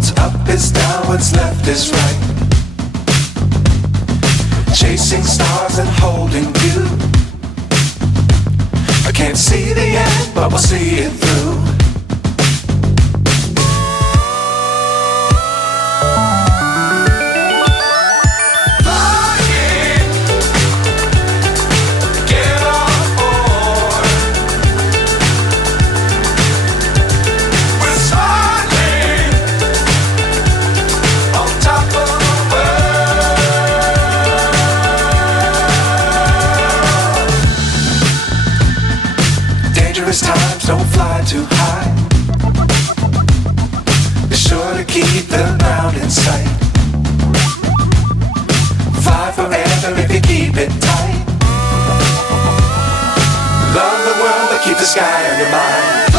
What's up is down, what's left is right. Chasing stars and holding you. I can't see the end, but we'll see it through. Dangerous times, don't fly too high. Be sure to keep the ground in sight. Fly forever if you keep it tight. Love the world, but keep the sky on your mind.